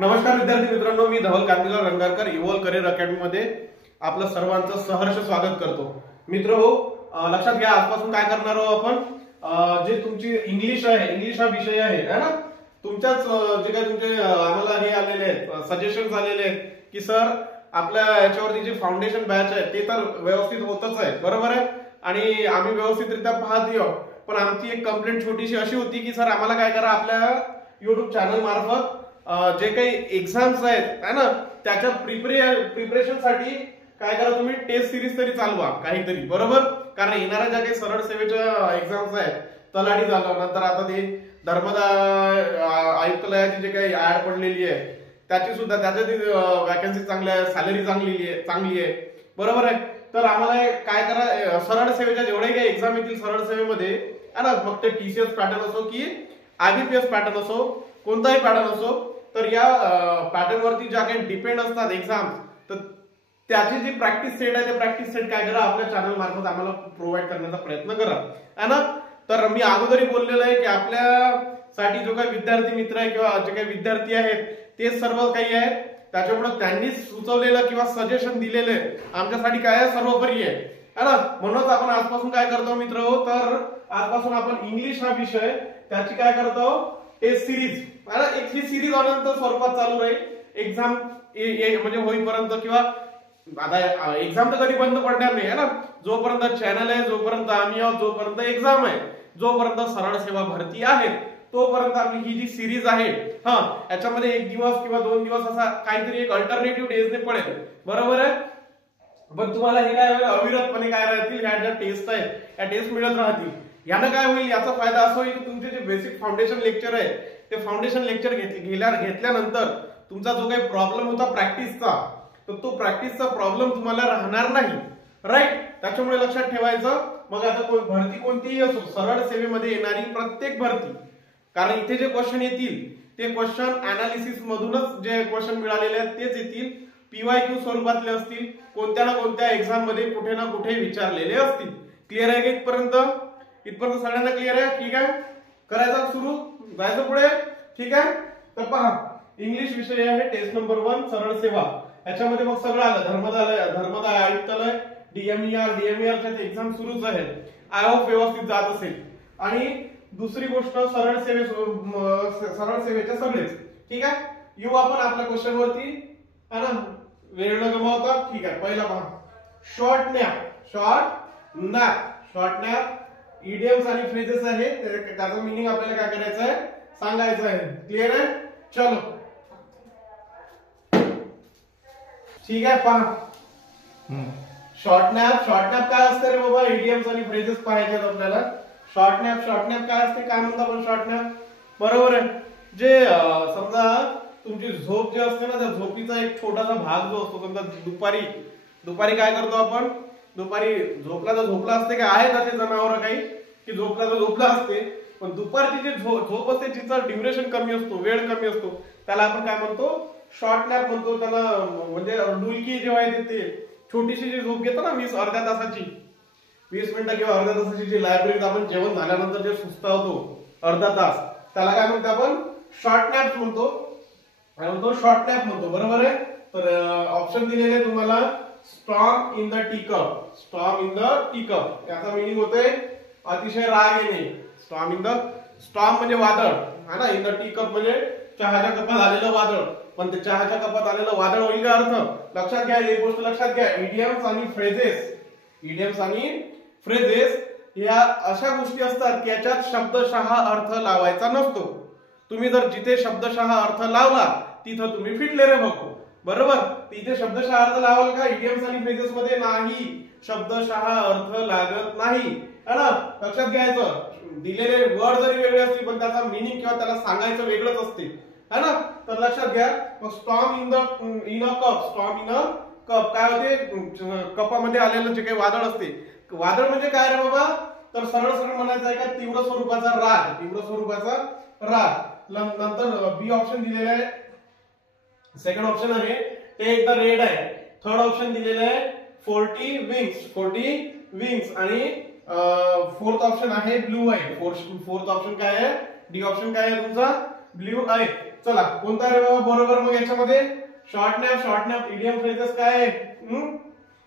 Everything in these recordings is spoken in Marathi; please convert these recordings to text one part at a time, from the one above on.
नमस्कार विद्यार्थी मित्रांनो, मी धवल कांतीलाल रंगारकर इव्हॉल्व करिअर अकॅडमी मध्ये आपलं सर्वांचं सहर्ष स्वागत करतो. मित्रहो, लक्षात घ्या, आजपासून काय करणार आहोत आपण. जे तुमची इंग्लिश आहे, इंग्लिश हा विषय आहे ना, तुमच्याच जे काही तुमचे आम्हाला हे आलेले आहेत, सजेशन्स आलेले आहेत की सर आपल्या याच्यावरती जे फाउंडेशन बॅच आहे ते तर व्यवस्थित होतच आहे, बरोबर आहे, आणि आम्ही व्यवस्थितरित्या पाहत येऊ. पण आमची एक कंप्लेंट छोटीशी अशी होती की सर आम्हाला काय करा, आपल्या युट्यूब चॅनल मार्फत जे काही एक्झाम्स आहेत है ना, त्याच्या प्रिपरेशन साठी काय करा, तुम्ही टेस्ट सिरीज तरी चालवा काहीतरी, बरोबर. कारण येणाऱ्या ज्या काही सरळ सेवेच्या एक्झाम्स आहेत, तलाठी झालं, नंतर आता ते धर्मदा आयुक्तालयाची जे काही ऍड पडलेली आहे त्याची सुद्धा, त्याच्यात वॅकन्सी चांगल्या आहे, सॅलरी चांगली आहे, बरोबर आहे. तर आम्हाला काय करा, सरळ सेवेच्या जेवढे काही एक्झाम येतील सरळ सेवेमध्ये है ना, मग ते टीसीएस पॅटर्न असो की आयबीपीएस पॅटर्न असो, कोणताही पॅटर्न असो, तर या पॅटर्न वरती ज्या काही डिपेंड असतात एक्झाम, तर त्याची जी प्रॅक्टिस सेट आहे ते प्रॅक्टिस सेट काय करा, आपल्या चॅनल मार्फत आम्हाला प्रोव्हाइड करण्याचा प्रयत्न करा, है ना. तर मी अगोदरही बोललेलो आहे की आपल्यासाठी जो काही विद्यार्थी मित्र आहे किंवा जे काही विद्यार्थी आहेत ते सर्व काही आहे, त्याच्यामुळे त्यांनी सुचवलेलं किंवा सजेशन दिलेले आमच्यासाठी काय आहे, सर्वोपरी आहे, है ना. म्हणूनच आपण आजपासून काय करतो मित्र, तर आजपासून आपण इंग्लिश हा विषय त्याची काय करतो, टेस्ट सिरीज, एक ही सिरीज अनंत स्वरूपात चालू राहील एक्झाम म्हणजे होईपर्यंत, किंवा आता एक्झाम तर कधी बंद पडणार नाही है ना, जोपर्यंत चॅनल आहे, जोपर्यंत आम्ही आहोत, जोपर्यंत एक्झाम आहे, जोपर्यंत सरळ सेवा भरती आहे, तोपर्यंत आम्ही ही जी सिरीज आहे, याच्यामध्ये एक दिवस किंवा 2 दिवस असा काहीतरी एक अल्टरनेटिव्ह डेजने पडेल, बरोबर आहे. पण तुम्हाला हे काय होईल, अविरतपणे काय राहतील, ह्या ज्या टेस्ट आहे या टेस्ट मिळत राहतील. यानं काय होईल, याचा फायदा असा होईल की तुमचे जे बेसिक फाउंडेशन लेक्चर आहे ते फाउंडेशन लेक्चर घेतल्यानंतर तुमचा जो काही प्रॉब्लेम होता प्रॅक्टिसचा, तर तो प्रॅक्टिसचा प्रॉब्लेम तुम्हाला राहणार नाही, राईट. त्याच्यामुळे लक्षात ठेवायचं. मग आता भरती कोणतीही असो, सरळ सेवेमध्ये येणारी प्रत्येक भरती, कारण इथे जे क्वेश्चन येतील ते क्वेश्चन अनालिसिस मधूनच जे क्वेश्चन मिळालेले आहेत तेच येतील, पीवायक्यू स्वरूपातले असतील, कोणत्या ना कोणत्या एक्झाम मध्ये कुठे ना कुठे विचारलेले असतील. क्लिअर आहे का इथपर्यंत? इथपर्यंत सगळ्यांना क्लिअर आहे? ठीक आहे, करायचं सुरू, जायचं पुढे, ठीक आहे. तर पहा, इंग्लिश विषय आहे टेस्ट नंबर 1 सरळ सेवा. याच्यामध्ये मग सगळं आलं, धर्मदा आयुक्तालय, डीएमईआरच्या एक्झाम सुरूच आहेत. आय होप व्यवस्थित जात असेल. आणि दुसरी गोष्ट, सरळ सेवेच्या सगळेच, ठीक आहे. येऊ आपण आपल्या क्वेश्चन वरती, है ना, वेळ न गमावता. ठीक आहे, पहिला पहा, शॉर्ट नॅप इडियम्स आणि फ्रेजेस आहे, त्याचं मीनिंग आपल्याला काय करायचं आहे, सांगायचं आहे. क्लिअर आहे? चलो, ठीक आहे. पहा, शॉर्ट नॅप काय असते रे बाबा, इडियम्स आणि फ्रेजेस पाहायचे आपल्याला. शॉर्ट नॅप काय असते, काय म्हणतो आपण शॉर्ट नॅप, बरोबर आहे. जे समजा तुमची झोप जे असते ना, त्या झोपीचा एक छोटासा भाग जो असतो, समजा दुपारी काय करतो आपण, दुपारी झोपला असते, काय आहे ना ते जनावर काही की झोपला असते, पण दुपारची जी झोप असते तिचा ड्युरेशन कमी असतो, वेळ कमी असतो, त्याला आपण काय म्हणतो, शॉर्ट नॅप म्हणतो. त्याला म्हणजे डुलकी जेव्हा येते ते छोटीशी जी झोप घेतो ना, 20 तासाची, 20 मिनिटं किंवा अर्ध्या तासाची, जी लायब्ररीत आपण जेवण झाल्यानंतर जे सुस्तावतो अर्धा तास, त्याला काय म्हणतो आपण, शॉर्ट नॅप म्हणतो, बरोबर आहे. तर ऑप्शन दिलेले आहे तुम्हाला, स्टॉर्म इन द टीकप, याचा मिनिंग होते अतिशय राग येणे. स्टॉर्म म्हणजे वादळ, है ना, इन द टीकप म्हणजे चहाच्या कपात आलेलं वादळ. पण ते चहाच्या कपात आलेलं वादळ होईल का अर्थ, लक्षात घ्या, एक गोष्ट लक्षात घ्या, इडियम्स आणि फ्रेजेस या अशा गोष्टी असतात की याच्यात शब्दशः अर्थ लावायचा नसतो. तुम्ही जर जिथे शब्दशः अर्थ लावला तिथं तुम्ही फिटले रे बघू, बरोबर. तिथे शब्दशः अर्थ लावाल का, इडियम्स आणि फ्रेजेस मध्ये नाही, शब्दशः अर्थ लागत नाही, है ना. लक्षात घ्यायचं, दिलेले वर्ड जरी वेगळे असतील पण त्याचा मिनिंग किंवा त्याला सांगायचं वेगळंच असते, है ना. तर लक्षात घ्या. मग स्टॉर्म इन अ कप काय होते, कपामध्ये आलेलं जे काही वादळ असते, वादळ म्हणजे काय रे बाबा, तर सरळ म्हणायचं आहे का, तीव्र स्वरूपाचा राग. नंतर बी ऑप्शन दिलेला आहे, सेकंड ऑप्शन आहे टेक द रेड आहे. थर्ड ऑप्शन दिलेलं आहे 40 विंग्स आणि फोर्थ ऑप्शन आहे ब्लू आहे. फोर्थ ऑप्शन काय आहे, डी ऑप्शन काय आहे तुमचा, ब्ल्यू आहे. चला कोणता रे बाबा बरोबर मग याच्यामध्ये शॉर्ट नॅप इडियम फ्रेजेस काय आहे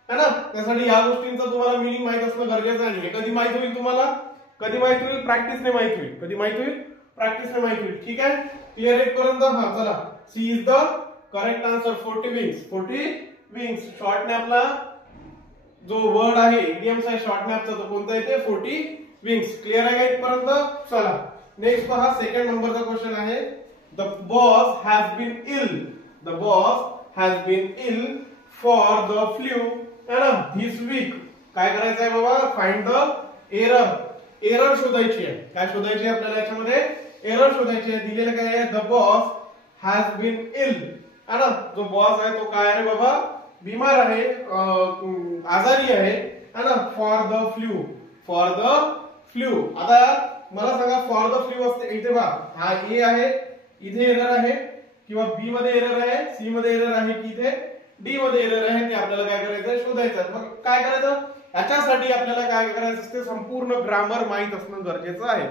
है ना. त्यासाठी या गोष्टींचा तुम्हाला मीनिंग माहित असणं गरजेचं आहे. कधी माहित होईल तुम्हाला, कधी माहित होईल, प्रॅक्टिसने माहित होईल. कधी माहित होईल, प्रॅक्टिसने माहित होईल. ठीक आहे, क्लिअर इथपर्यंत. हा चला, C is the correct answer. 40 wings. Short नॅपला जो वर्ड आहे इडियम्स आहे शॉर्ट नॅपचा तो कोणता येते 40 विंग्स. क्लिअर आहे का इथपर्यंत. चला नेक्स्ट पहा, सेकंड नंबरचा क्वेश्चन आहे. The boss has been ill. The boss has been ill for the flu this week. काय करायचं आहे बाबा, फाइंड द एरर शोधायची आहे. काय शोधायची आहे आपल्याला याच्यामध्ये, एरर शोधायची आहे. दिलेलं काय आहे, the boss has been ill है ना. जो बॉस आहे तो काय आहे बाबा, बिमार आहे, आजारी आहे है ना. For the flu. आता मला सांगा फॉर द फ्लू असते इथे बा, हा ए आहे, इथे एरर आहे किंवा बी मध्ये एरर आहे, सी मध्ये एरर आहे की इथे डी मध्ये एरर आहे, ते आपल्याला काय करायचं शोधायचं. मग काय करायचं, याच्यासाठी आपल्याला काय करायचं असते, संपूर्ण ग्रामर माहित असणं गरजेचं आहे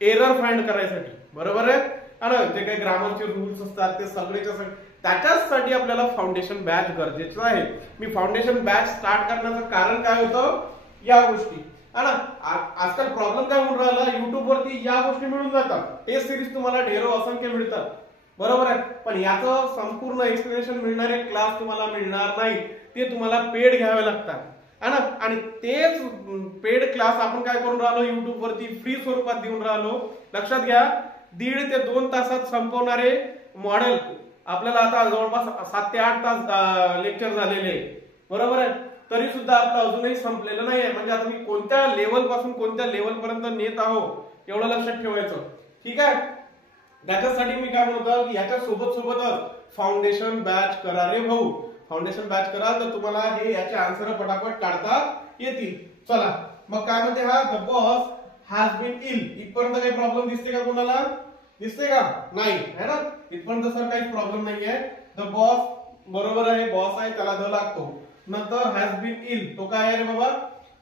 एरर फाइंड करायसाठी. बरोबर आहे ना. जे काही ग्रामरचे रूल्स असतात ते सगळेच्या सगळे, त्याच्यासाठी आपल्याला फाउंडेशन बॅच गरजेचं आहे. मी फाउंडेशन बॅच स्टार्ट करण्याचं कारण काय होतं, या गोष्टी है ना. आजकाल प्रॉब्लेम काय होऊन राहिला, युट्यूब वरती या गोष्टी मिळून जातात. टेस्ट सिरीज तुम्हाला ढेरो असंख्य मिळतात. बरोबर आहे, पण याचं संपूर्ण एक्सप्लेनेशन मिळणारे क्लास तुम्हाला मिळणार नाही. ते तुम्हाला पेड घ्यावे लागतात है ना. आणि तेच पेड क्लास आपण काय करून राहिलो, युट्यूब वरती फ्री स्वरूपात देऊन राहिलो. लक्षात घ्या, 1.5 ते 2 तासात संपवणारे मॉडेल आपल्याला आता जवळपास 7 ते 8 तास लेक्चर झालेले. बरोबर आहे, तरी सुद्धा आपलं अजूनही संपलेलं नाहीये. म्हणजे आता मी कोणत्या लेवल पासून कोणत्या लेवल पर्यंत नेत आहोत एवढं लक्षात ठेवायचं. ठीक आहे, त्याच्यासाठी मी काय म्हणतो की याच्या सोबतच फाउंडेशन बॅच करा रे भाऊ. फाउंडेशन बॅच करा तर तुम्हाला हे याचे आन्सर पटापट काढता येतील. चला मग काय म्हणते हा, the boss has been ill. इथपर्यंत काही प्रॉब्लेम दिसते का कोणाला, दिसते का, नाही है ना. इथपर्यंत सर काही प्रॉब्लेम नाही आहे. द बॉस बरोबर आहे, बॉस आहे त्याला द लागतो. नंतर हॅज बीन इल, तो काय आहे रे बाबा,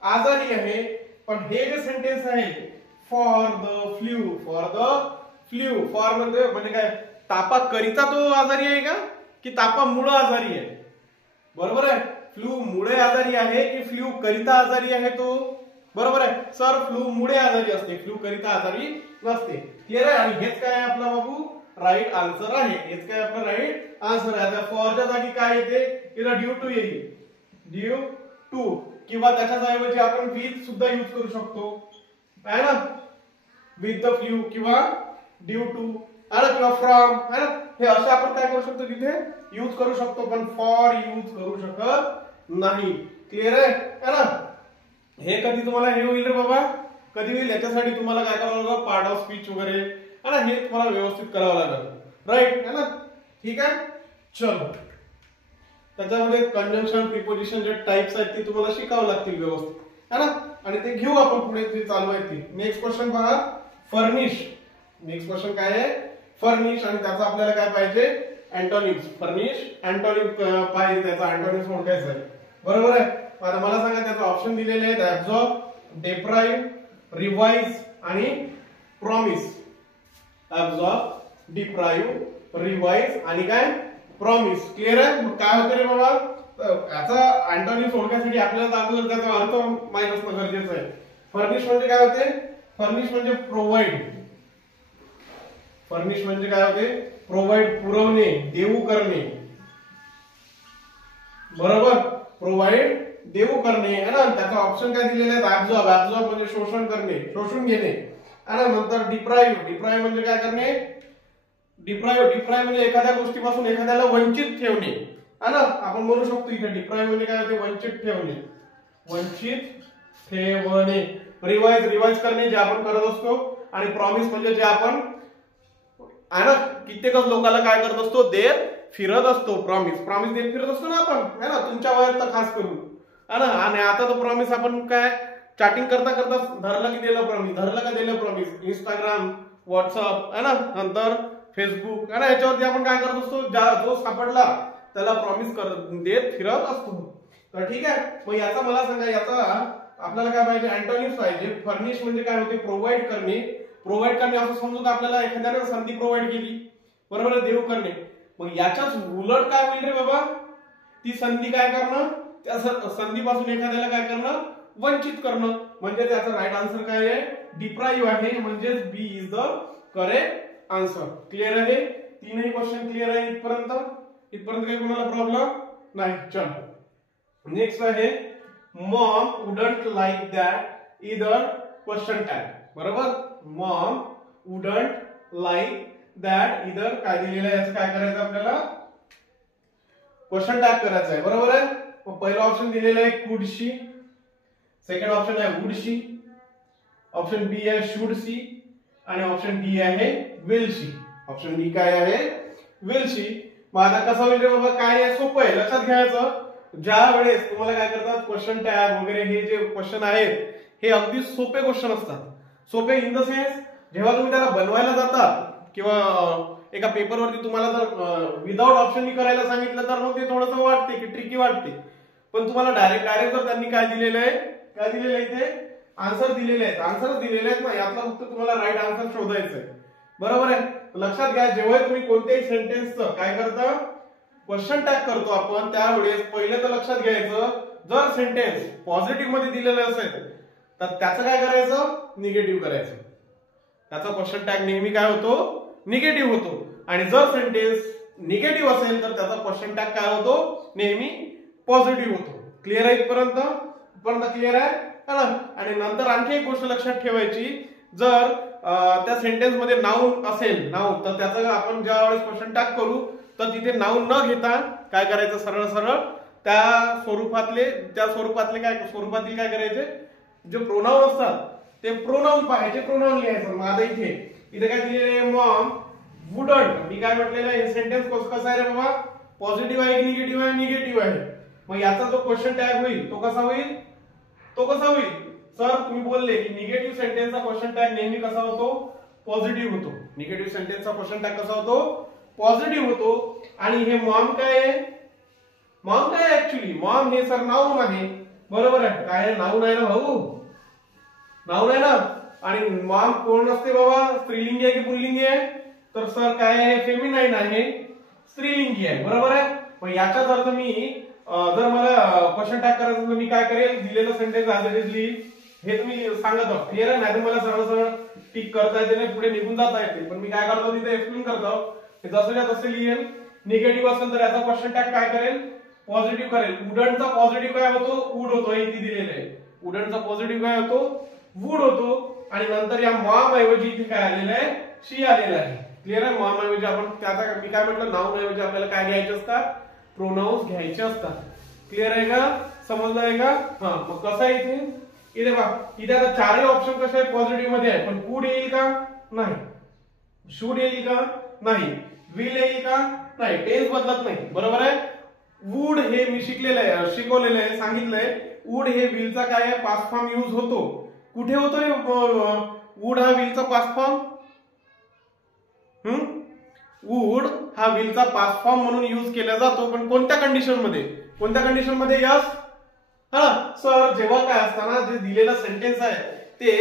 आजारी आहे. पण हे जे सेंटेन्स आहे फॉर द फ्लू, फॉर म्हणजे काय, तापा करिता तो आजारी आहे का, की तापामुळे आजारी आहे. बरोबर आहे, फ्लू मुळे आजारी आहे की फ्लू करिता आजारी आहे तो. बरोबर आहे सर, फ्लू मुळे आजारी असते, फ्लू करिता आजारी नसते. क्लिअर आहे. आणि हेच काय आपला बाबू राईट आन्सर आहे. हेच काय आपलं राईट आन्सर आहे. फॉरच्या जागी काय येते, इथं ड्यू टू येईल, ड्यू टू, किंवा त्याच्याच ऐवजी आपण विथ सुद्धा युज करू शकतो है ना. विथ द फ्लू किंवा ड्यू टू किंवा फ्रॉम है ना. हे असं आपण काय करू शकतो, तिथे यूज करू शकतो, पण फॉर यूज करू शकत नाही. क्लिअर आहे ना. हे कधी तुम्हाला हे होईल रे बाबा, कधी होईल, याच्यासाठी तुम्हाला काय करावं लागेल, पार्ट ऑफ स्पीच वगैरे है ना, हे तुम्हाला व्यवस्थित करावं लागेल. राईट है ना. ठीक आहे, चलो त्याच्यामध्ये कंजंक्शन प्रिपोजिशन जे टाइप्स आहेत ते तुम्हाला शिकावं लागतील व्यवस्थित है ना. आणि ते घेऊ आपण पुढे जे चालू आहे ते. नेक्स्ट क्वेश्चन बघा, फर्निश. नेक्स्ट क्वेश्चन काय आहे, फर्निश. आणि त्याचा आपल्याला काय पाहिजे, अँटोनिम्स. फर्निश अँटोनिम पाहिजे, त्याचा अँटोनिम्स ओळखायचा आहे. बरोबर आहे. आता मला सांगा, त्याचा ऑप्शन दिलेले आहेत, ऍब्सॉर्ब, डिप्राइव्ह, रिवाइज आणि प्रॉमिस. ऍब्सॉर्ब, डिप्राइव्ह, रिवाइज आणि काय, प्रॉमिस. क्लिअर आहे. मग काय होतं रे बाबा, याचा अँटोनिम्स ओळखण्यासाठी आपल्याला अगोदर त्याचा अर्थ माहित असणं गरजेचं आहे. फर्निश म्हणजे काय होते, फर्निश म्हणजे प्रोव्हाइड. फर्निश म्हणजे काय होते, प्रोव्हाइड, पुरवणे, देऊ करणे. बरोबर, प्रोव्हाइड, देऊ करणे है ना. त्याचा ऑप्शन काय दिलेला आहे, ऍब्सॉर्ब म्हणजे शोषण करणे, शोषून घेणे है ना. नंतर डिप्राइव्ह म्हणजे काय करणे, डिप्राइव्ह म्हणजे एखाद्या गोष्टीपासून एखाद्याला वंचित ठेवणे है ना. आपण म्हणू शकतो इथे डिप्राइव्ह म्हणजे काय होते, वंचित ठेवणे, वंचित ठेवणे. रिवाइज करणे जे आपण करत असतो. आणि प्रॉमिस म्हणजे जे आपण आहे ना, कित्येकच लोकांना काय करत असतो, देत फिरत असतो. प्रॉमिस देत फिरत असतो ना आपण है ना, तुमच्या वयात तर खास करून है ना. आणि आता तो प्रॉमिस आपण काय चॅटिंग करता धरलं की दिलं प्रॉमिस, धरलं का दिलं प्रॉमिस. इंस्टाग्राम, व्हॉट्सअप है ना, नंतर फेसबुक है ना, याच्यावरती आपण काय करत असतो, जो सापडला त्याला प्रॉमिस देत फिरत असतो. तर ठीक आहे. मग याचा मला सांगा, याचा आपल्याला काय पाहिजे, अँटोनिम्स पाहिजे. फर्निश म्हणजे काय होते, प्रोव्हाइड करणे. प्रोव्हाइड करणे असं समजून आपल्याला एखाद्याने संधी प्रोव्हाइड केली बरोबर आहे, देऊ करणे. मग याच्याच उलट काय होईल रे बाबा, ती संधी काय करणं, त्या संधीपासून एखाद्याला काय करणं, वंचित करणं. म्हणजे त्याचा राईट आन्सर काय आहे, डिप्राइव्ह आहे, म्हणजे B is the correct answer. Clear आहे, तीनही क्वेश्चन क्लिअर आहे इथपर्यंत. इथपर्यंत काही कोणाला प्रॉब्लेम नाही. चल नेक्स्ट आहे, Maugham wouldn't like that either question tag. बरोबर, मॉम वुडंट लाईक दॅट इदर काय दिलेलं आहे, याचं काय करायचं आपल्याला, क्वेश्चन टॅग करायचं आहे. बरोबर आहे. मग पहिला ऑप्शन दिलेला आहे कुड शी, सेकंड ऑप्शन आहे वुड शी, ऑप्शन बी आहे शुड शी, आणि ऑप्शन डी आहे विल शी. ऑप्शन डी काय आहे, विल शी. मग आता कसं होईल रे बाबा, काय आहे, सोपं आहे, लक्षात घ्यायचं. ज्या वेळेस तुम्हाला काय करतात, क्वेश्चन टॅग वगैरे हे जे क्वेश्चन आहेत हे अगदी सोपे क्वेश्चन असतात. सोपे इन द सेन्स, जेव्हा तुम्ही त्याला बनवायला जाता किंवा एका पेपरवरती तुम्हाला जर विदाउट ऑप्शननी करायला सांगितलं तर मग ते थोडंसं वाटते की ट्रिकी वाटते. पण तुम्हाला डायरेक्ट जर त्यांनी काय दिलेलं आहे, काय दिलेलं आहे, इथे आन्सर दिलेले आहेत, आन्सर दिलेले आहेत ना, यातला फक्त तुम्हाला राईट आन्सर शोधायचं आहे. बरोबर आहे. लक्षात घ्या, जेव्हा तुम्ही कोणत्याही सेंटेन्सचं काय करता, क्वेश्चन टॅग करतो आपण, त्यावेळेस पहिले तर लक्षात घ्यायचं, जर सेंटेन्स पॉझिटिव्ह मध्ये दिलेलं असेल तर त्याचं काय करायचं, निगेटिव्ह करायचं. त्याचा क्वेश्चन टॅग नेहमी काय होतो, निगेटिव्ह होतो. आणि जर सेंटेन्स निगेटिव्ह असेल तर त्याचा क्वेश्चन टॅग काय होतो, नेहमी पॉझिटिव्ह होतो. क्लिअर आहे इथपर्यंत, क्लिअर आहे ना. आणि नंतर आणखी एक गोष्ट लक्षात ठेवायची, जर त्या सेंटेन्स मध्ये नाउन असेल, नाउन, तर त्याचं आपण ज्या वेळेस क्वेश्चन टॅग करू तर तिथे नाउन न घेता काय करायचं, सरळ सरळ त्या स्वरूपातील काय करायचे, जे प्रोनाउन असतात ते प्रोनाउन पाहायचे, प्रोनाउन लिहायचं. मग आता इथे काय दिलेलं आहे, मॉम वुडंट. मी काय म्हटलेलं आहे, हे सेंटेन्स कसं आहे रे बाबा, पॉझिटिव्ह आहे की निगेटिव्ह आहे, निगेटिव्ह आहे. मग याचा जो क्वेश्चन टॅग होईल तो कसा होईल, सर तुम्ही बोलले की निगेटिव्ह सेंटेन्सचा क्वेश्चन टॅग नेहमी कसा होतो, पॉझिटिव्ह होतो. निगेटिव्ह सेंटेन्सचा क्वेश्चन टॅग कसा होतो, पॉझिटिव्ह होतो. आणि हे मॉम काय आहे, मॉम काय ऍक्च्युली, मॉम हे सर नाउन आहे. बरोबर आहे, काय नाउन आहे ना भाऊ, नाउन आहे ना. आणि मॉम कोण असते बाबा, स्त्रीलिंगी आहे की पुल्लिंगी आहे, तर सर काय आहे, फेमिनाईन आहे, स्त्रीलिंगी आहे. बरोबर आहे. मग याचाच अर्थ मी जर मला क्वेश्चन टॅग करायचं तर मी काय करेल, दिलेलं सेंटेन्स ऍज इट इज लिहिल, हे तुम्ही सांगत आहो. क्लिअर आहे. नाही मला सरळ सरळ टिक करता येते नाही, पुढे निघून जाता येते. पण मी काय करतो, तिथे एक्सप्लेन करतो. जसं तसे लिहिल. निगेटिव्ह असेल तर याचा क्वेश्चन टॅग काय करेल, पॉझिटिव्ह करेल. वुडंटचा पॉझिटिव्ह काय होतो, वुड होतो, हे इथे दिलेलं आहे. वुडंटचा पॉझिटिव्ह काय होतो, वुड होतो. आणि नंतर या मॉम ऐवजी इथे काय आलेलं आहे, शी आलेलं आहे. क्लिअर आहे. मॉम ऐवजी आपण त्याचा मी काय म्हटलं, नाउन ऐवजी आपल्याला काय घ्यायचे असतात, प्रोनाउन्स घ्यायचे असतात. क्लिअर आहे का, समजलं आहे का. हा, मग कसं आहे इथे बघा, इथे आता चारही ऑप्शन कसे आहेत, पॉझिटिव्ह मध्ये आहे. पण कुड येईल का, नाही. शुड येईल का, नाही. विल येईल का, नाही. टेन्स बदलत नाही. बरोबर आहे. वुड हे मी शिकवलेलं आहे, सांगितलंय. वुड हे विलचा काय आहे, पास्ट फॉर्म युज होतो. कुठे होतो रे वुड हा विलचा पास्ट फॉर्म, वुड हा विलचा पास्ट फॉर्म म्हणून युज केला जातो. पण कोणत्या कंडिशन मध्ये, यस. हा सर, जेव्हा काय असताना जे दिलेलं सेंटेन्स आहे ते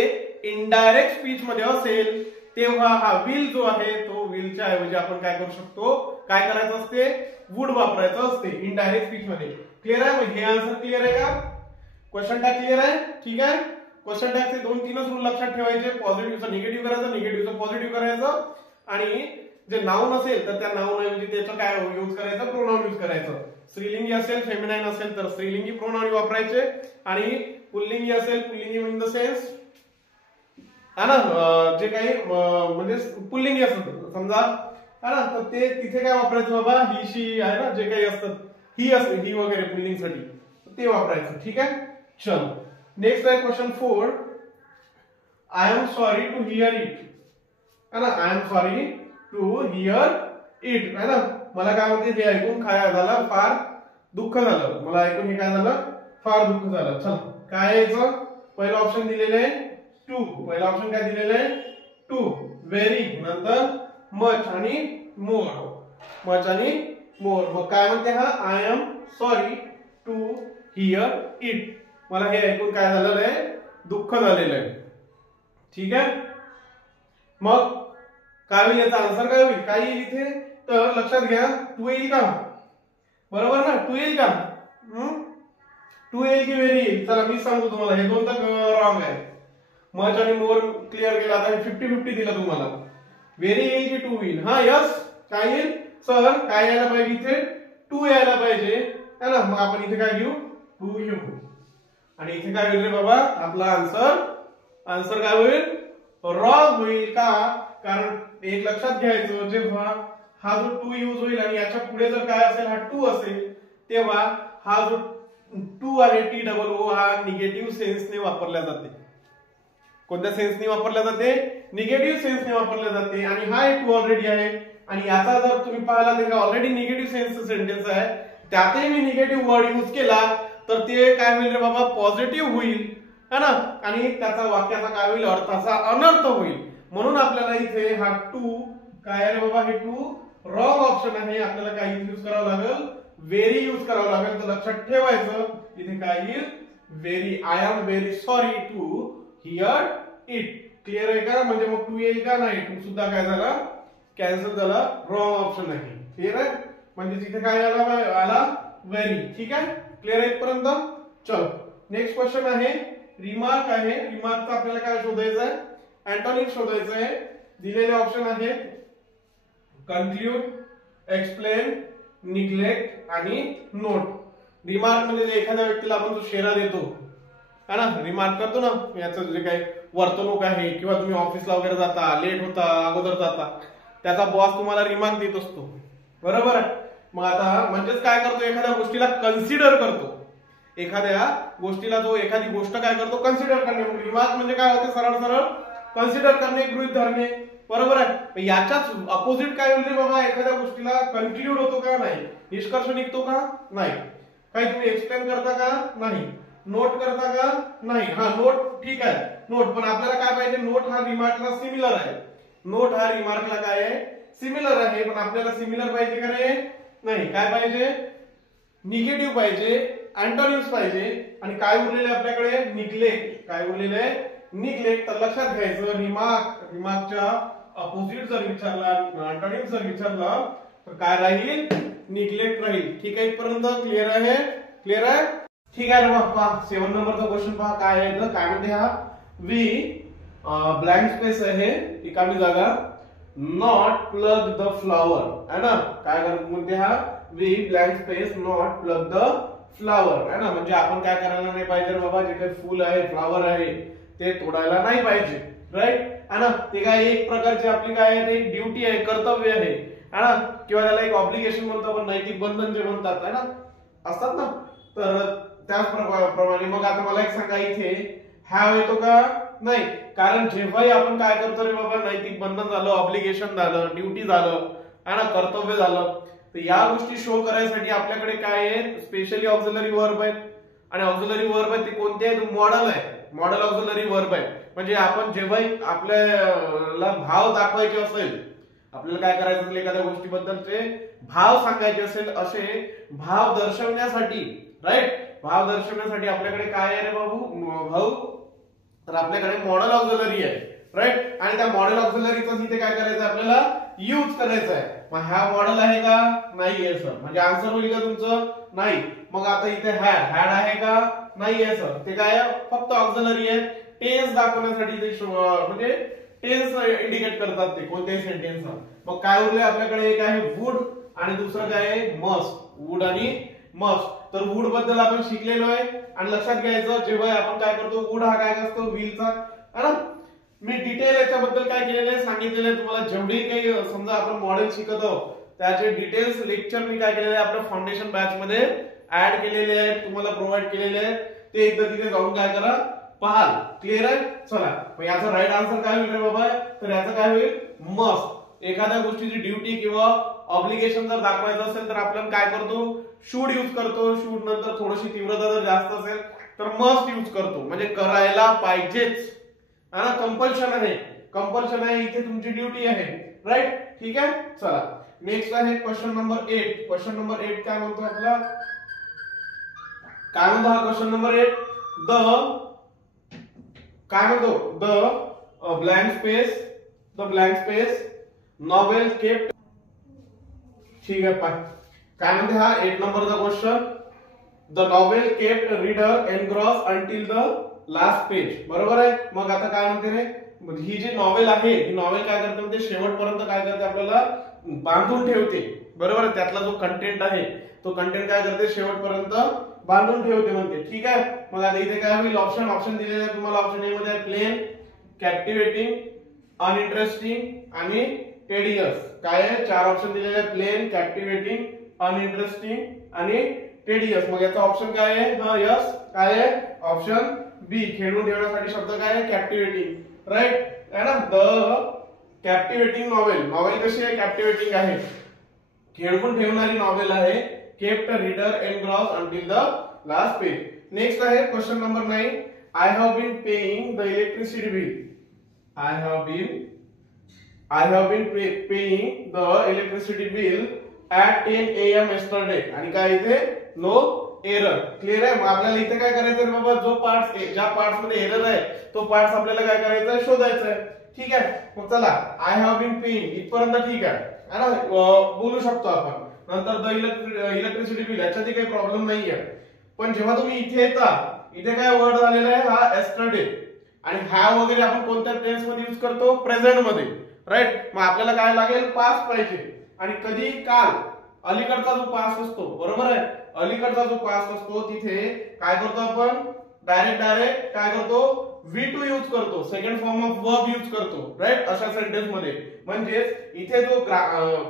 इनडायरेक्ट स्पीच मध्ये असेल तेव्हा हा विल जो आहे तो विलच्या ऐवजी आपण काय करू शकतो, काय करायचं असते, वुड वापरायचं असते इनडायरेक्ट स्पीच मध्ये. क्लिअर आहे. हे आन्सर क्लिअर आहे का, क्वेश्चन टॅग क्लिअर आहे. ठीक आहे. क्वेश्चन टॅगचे 2-3च रूल लक्षात ठेवायचे. पॉझिटिव्हचं निगेटिव्ह करायचं, निगेटिव्हचं पॉझिटिव्ह करायचं. आणि जे नाउन असेल तर त्या नाउन ऐवजी त्याचं काय यूज करायचं, प्रोनाउन यूज करायचं. स्त्रीलिंगी असेल, फेमिनाईन असेल तर स्त्रीलिंगी प्रोनाउन वापरायचे. आणि पुल्लिंगी असेल, पुल्लिंगी इन द सेन्स है ना, जे काही म्हणजे पुल्लिंगी असतं समजा, है ना, तर ते तिथे काय वापरायचं बाबा, ही शी आहे ना, जे काही असतं, ही असते, ही वगैरे पुल्लिंगसाठी ते वापरायचं. ठीक आहे. चल नेक्स्ट आहे question 4. I am sorry to hear it, है ना, I am sorry to hear it, है ना. मला काय म्हणते, हे ऐकून काय झालं, फार दुःख झालं. मला ऐकून हे काय झालं, फार दुःख झालं. चल काय यायचं, पहिलं ऑप्शन दिलेलं आहे टू. पहिला ऑप्शन काय दिलेलं आहे, टू. व्हेरी, नंतर मच आणि मोर, मच आणि मोर. मग काय म्हणते हा, I am sorry to hear it. मला हे ऐकून काय झालेलं आहे, दुःख झालेलं आहे. ठीक आहे. मग काय होईल याचा आन्सर काय होईल, काय येईल इथे, तर लक्षात घ्या 2 येईल का, बरोबर ना, 2 येईल का, 2 येईल की व्हेरी येईल. चला मी सांगतो तुम्हाला, हे दोन तर रॉंग आहे. मच आणि मोर क्लिअर केला, आता 50-50 दिलं तुम्हाला. व्हेरी येईल की 2 येईल, हा यस काय येईल सर, काय यायला पाहिजे इथे 2 यायला पाहिजे है ना. मग आपण इथे काय घेऊ 2 घेऊ आणि इथे काय होईल रे बाबा, आपला आन्सर काय होईल, रॉंग होईल. का, कारण एक लक्षात घ्यायचं, जेव्हा हा जो 2 यूज होईल आणि याच्या पुढे जर काय असेल, हा 2 असेल, तेव्हा हा जो 2 आहे TOO हा निगेटिव्ह सेन्सने वापरला जाते. कोणत्या सेन्सने वापरला जाते, निगेटिव्ह सेन्सने वापरला जाते. आणि हा एक 2 ऑलरेडी आहे आणि याचा जर तुम्ही पाहिला तर ऑलरेडी निगेटिव्ह सेन्सचं सेंटेन्स आहे, त्यातही मी निगेटिव्ह वर्ड यूज केला तर ते काय होईल रे बाबा, पॉझिटिव्ह होईल है ना. आणि त्याचा वाक्याचा काय होईल, अर्थाचा अनर्थ होईल. म्हणून आपल्याला इथे हा 2 काय आहे रे बाबा, हे 2 रॉंग ऑप्शन आहे. आपल्याला काय यूज करावं लागेल, व्हेरी यूज करावं लागेल. तर लक्षात ठेवायचं इथे काय येईल, very. I am very sorry to hear it. Clear आहे का, म्हणजे मग 2 येईल का, नाही 2 सुद्धा काय झाला, कॅन्सल झाला, रॉंग ऑप्शन आहे. क्लिअर आहे, म्हणजे तिथे काय आला व्हेरी. ठीक आहे, क्लिअर आहे इथपर्यंत. चलो नेक्स्ट क्वेश्चन आहे, रिमार्क आहे. रिमार्कचा आपल्याला काय शोधायचं आहे, अँटोनिम शोधायचं आहे. दिलेले ऑप्शन आहे कन्क्लूड, एक्सप्लेन, निग्लेक्ट आणि नोट. रिमार्क म्हणजे एखाद्या व्यक्तीला आपण जो शेरा देतो है ना, रिमार्क करतो ना, याचं जे काही वर्तणूक आहे, किंवा तुम्ही ऑफिसला वगैरे जाता, लेट होता, अगोदर जाता, त्याचा बॉस तुम्हाला रिमार्क देत असतो, बरोबर आहे. मग आता म्हणजेच काय करतो, एखाद्या गोष्टीला कन्सिडर करतो, एखाद्या गोष्टीला जो एखादी गोष्ट काय करतो, कन्सिडर करणे. रिमार्क म्हणजे काय होते, सरळ सरळ कन्सिडर करणे, गृहीत धरणे, बरोबर आहे. याच्याच अपोजिट काय होईल रे बाबा, एखाद्या गोष्टीला कन्क्लूड होतो का, नाही, निष्कर्ष निघतो का, नाही, काही तुम्ही एक्सप्लेन करता का, नाही, नोट करता का, नाही. हा नोट ठीक आहे, नोट, पण आपल्याला काय पाहिजे, नोट हा रिमार्कला सिमिलर आहे. नोट हा रिमार्कला काय आहे, सिमिलर आहे. पण आपल्याला सिमिलर पाहिजे का रे, नाही, काय पाहिजे, निगेटिव्ह पाहिजे, अँटोनिम्स पाहिजे. आणि काय उरलेले आपल्याकडे, निग्लेक्ट. काय उरलेले, निग्लेक्ट. तर लक्षात घ्यायचं, रिमार्कच्या अपोजिट जर विचारला, अँटोनिम्स जर विचारला तर काय राहील, निग्लेक्ट राहील. ठीक आहे इथपर्यंत, क्लिअर आहे, क्लिअर आहे. ठीक आहे ना, पहा 7 नंबरचा क्वेश्चन पहा काय आहे, काय म्हणते हा, वी ब्लँक स्पेस आहे रिकामी जागा, नॉट प्लग द फ्लॉवर है ना. काय म्हणते हा, we blank space not plug the flower है ना. म्हणजे आपण काय करायला नाही पाहिजे बाबा, जे काही फुल आहे, फ्लॉवर आहे, ते तोडायला नाही पाहिजे, राईट है ना. ते काय एक प्रकारची आपली काय आहे, ते ड्युटी आहे, कर्तव्य आहे है ना, किंवा त्याला एक ऑब्लिगेशन म्हणतो आपण, नैतिक बंधन जे म्हणतात है ना, असतात ना. तर त्याचप्रमाणे मग आता मला एक सांगा, इथे हॅव येतो का, नाही. कारण जेव्हाही आपण काय करतो रे बाबा, नैतिक बंधन झालं, ऑब्लिगेशन झालं, ड्युटी झालं है ना, कर्तव्य झालं, तर या गोष्टी शो करायसाठी आपल्याकडे काय आहे, स्पेशली ऑक्झिलरी वर्ब आहेत. आणि ऑक्झिलरी वर्ब आहे ते कोणते आहेत, मॉडेल आहे, मॉडेल ऑक्झिलरी वर्ब आहे. म्हणजे आपण जेव्हाही आपल्याला भाव दाखवायचे असेल, आपल्याला काय करायचं असेल, एखाद्या गोष्टीबद्दलचे भाव सांगायचे असेल, असे भाव दर्शवण्यासाठी, राईट, भाव दर्शवण्यासाठी आपल्याकडे काय आहे रे भाऊ, तर आपल्याकडे मॉडेल ऑक्झिलरी आहे, राईट. आणि त्या मॉडेल ऑक्झिलरीचा इथे काय करायचं, आपल्याला यूज करायचा आहे. मग हा मॉडेल आहे का, नाही आहे सर, म्हणजे आन्सर होईल का तुमचं, नाही. मग आता इथे हॅड आहे का, नाही आहे सर, ते काय फक्त ऑक्झिलरी आहे, टेन्स दाखवण्यासाठी ते म्हणजे टेन्स इंडिकेट करतात ते कोणत्याही सेंटेन्स. मग काय उरले आपल्याकडे, एक आहे वुड आणि दुसरं काय आहे, मस्ट. वुड आणि मस्ट. तर वुड बद्दल आपण शिकलेलो आहे. आणि लक्षात घ्यायचं, जेव्हा आपण काय करतो, वुड हा काय असतो, व्हीलचा है ना. मी डिटेल याच्याबद्दल काय केलेलं आहे, सांगितलेलं आहे तुम्हाला. जेवढे काही समजा आपण मॉडेल शिकत आहोत त्याचे डिटेल्स लेक्चर मी काय केलेले आहे, आपल्या फाउंडेशन बॅच मध्ये ऍड केलेले आहेत, तुम्हाला प्रोव्हाइड केलेले आहेत. ते एकदा तिथे जाऊन काय करा, पहाल. क्लिअर आहे. चला, मग याचा राईट आन्सर काय होईल रे बाबा, तर याचं काय होईल, मस्ट. एखाद्या गोष्टीची ड्युटी किंवा ऑब्लिगेशन जर दाखवायचं असेल तर आपण काय करतो, शुड यूज करतो. शुड नंतर थोडीशी तीव्रता जर जास्त असेल तर मस्ट यूज करतो, म्हणजे करायला पाहिजेच है ना. कंपल्शन आहे, कंपल्शन आहे, इथे तुमची ड्युटी आहे, राईट. ठीक आहे. चला नेक्स्ट आहे क्वेश्चन नंबर 8. क्वेश्चन नंबर 8 काय म्हणतो आपला, काय म्हणतो हा क्वेश्चन नंबर 8, काय म्हणतो, the blank space novel kept, ठीक आहे पाय काय म्हणते हा 8 नंबरचा क्वेश्चन, the novel kept reader engross until the last page, बरोबर आहे. मग आता काय म्हणते रे, ही जी नॉवेल आहे ही नॉवेल काय करते म्हणजे शेवटपर्यंत काय करते आपल्याला बांधून ठेवते, बरोबर आहे. त्यातला जो कंटेंट आहे तो कंटेंट काय करते शेवटपर्यंत बांधून ठेवते म्हणते, ठीक आहे. मग आता इथे काय होईल, ऑप्शन दिलेले आहे तुम्हाला. ऑप्शन ए मध्ये प्लेन, कॅप्टिवेटिंग, अनइंटरेस्टिंग आणि टेडियस. काय आहे, 4 ऑप्शन दिलेले आहेत, प्लेन, कॅप्टिवेटिंग, अनइंटरेस्टिंग आणि टेडियस. मग याचा ऑप्शन काय आहे, हा यस काय आहे, ऑप्शन बी, खेळून ठेवण्यासाठी शब्द काय आहे, कॅप्टिवेटिंग, राईट आहे ना. द कॅप्टिवेटिंग नॉवेल, नॉवेल कशी आहे, कॅप्टिवेटिंग आहे, खेळून ठेवणारी नॉवेल आहे. Kept reader engross until the last page. Next आहे question number 9, I have been paying the electricity bill. I have been paying the electricity bill at 10 AM yesterday. आणि काय इथे नो एरर, क्लिअर आहे. मग आपल्याला इथे काय करायचं बाबा, जो पार्ट ज्या पार्ट्स मध्ये एरर आहे तो पार्ट्स आपल्याला काय करायचा आहे, शोधायचा आहे, ठीक आहे. मग चला आय हॅव बीन पेइंग इथपर्यंत ठीक आहे ना, बोलू शकतो आपण. नंतर द इलेक्ट्रिसिटी बिल याच्यात काही प्रॉब्लेम नाहीये. पण जेव्हा तुम्ही इथे येता, इथे काय वर्ड झालेला आहे हा एस्टरडे, आणि हॅव वगैरे आपण कोणत्या टेन्स मध्ये यूज करतो, प्रेझेंट मध्ये, राईट. मग आपल्याला काय लागेल, पास्ट पाहिजे. आणि कधी, काल, अलीकडचा जो पास्ट असतो, बरोबर आहे, अलीकडचा जो पास्ट असतो तिथे काय करतो आपण, डायरेक्ट काय करतो, V2 यूज करतो, second form of verb use करतो, राईट, अशा सेंटेन्स मध्ये. म्हणजे इथे जो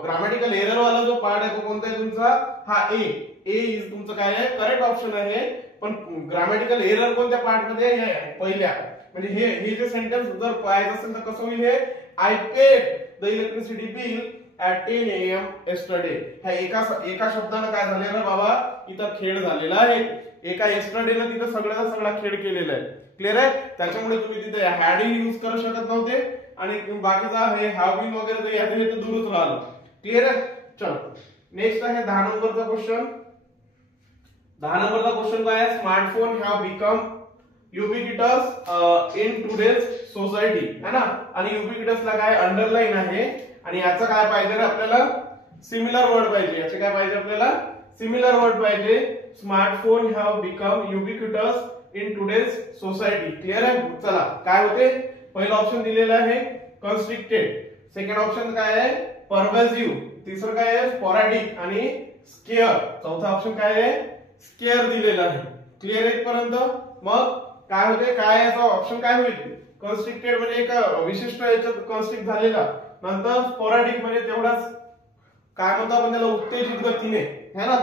ग्रामॅटिकल एरर वाला जो पार्ट आहे तो कोणता आहे तुमचा, हा ए इज तुमचं काय आहे, करेक्ट ऑप्शन आहे. पण ग्रामॅटिकल एरर कोणत्या पार्ट मध्ये आहे, पहिल्या. म्हणजे हे जे सेंटेन्स जर पाहायचं असेल तर कसं होईल, हे I paid the electricity bill at 10 AM yesterday. ह्या एका शब्दानं काय झालेलं बाबा, इथं खेळ झालेला आहे. एका yesterday तिथं सगळा खेळ केलेला आहे, क्लिअर आहे. त्याच्यामुळे तुम्ही तिथे हॅड यूज करू शकत नव्हते, आणि बाकीचा हे हॅव बीन वगैरे तर याचे तर दूरच राहिलं, क्लिअर आहे. चलो नेक्स्ट आहे 10 नंबरचा क्वेश्चन. 10 नंबरचा क्वेश्चन काय आहे, smartphone have become ubiquitous in today's society, है ना. आणि युबिक्विटस ला काय अंडरलाईन आहे, आणि याचं काय पाहिजे आपल्याला, सिमिलर वर्ड पाहिजे. याचे काय पाहिजे आपल्याला, सिमिलर वर्ड पाहिजे. Smartphone have become ubiquitous in today's society, clear आहे. चला काय होते, पहिला ऑप्शन दिलेला आहे कन्स्ट्रिक्टेड, सेकंड ऑप्शन काय आहे परवेसिव्ह, तिसरं काय आहे स्पोरॅडिक आणि स्केअर, चौथा ऑप्शन काय आहे स्केअर दिलेला आहे, क्लिअर आहे इथपर्यंत. मग काय होते, काय याचा ऑप्शन काय होईल, कन्स्ट्रिक्टेड म्हणजे एका विशिष्ट याच्यात कन्स्ट्रिक्ट झालेला, नंतर स्पोरॅडिक म्हणजे तेवढाच काय म्हणतो आपण त्याला, उत्तेजित गतीने, है ना,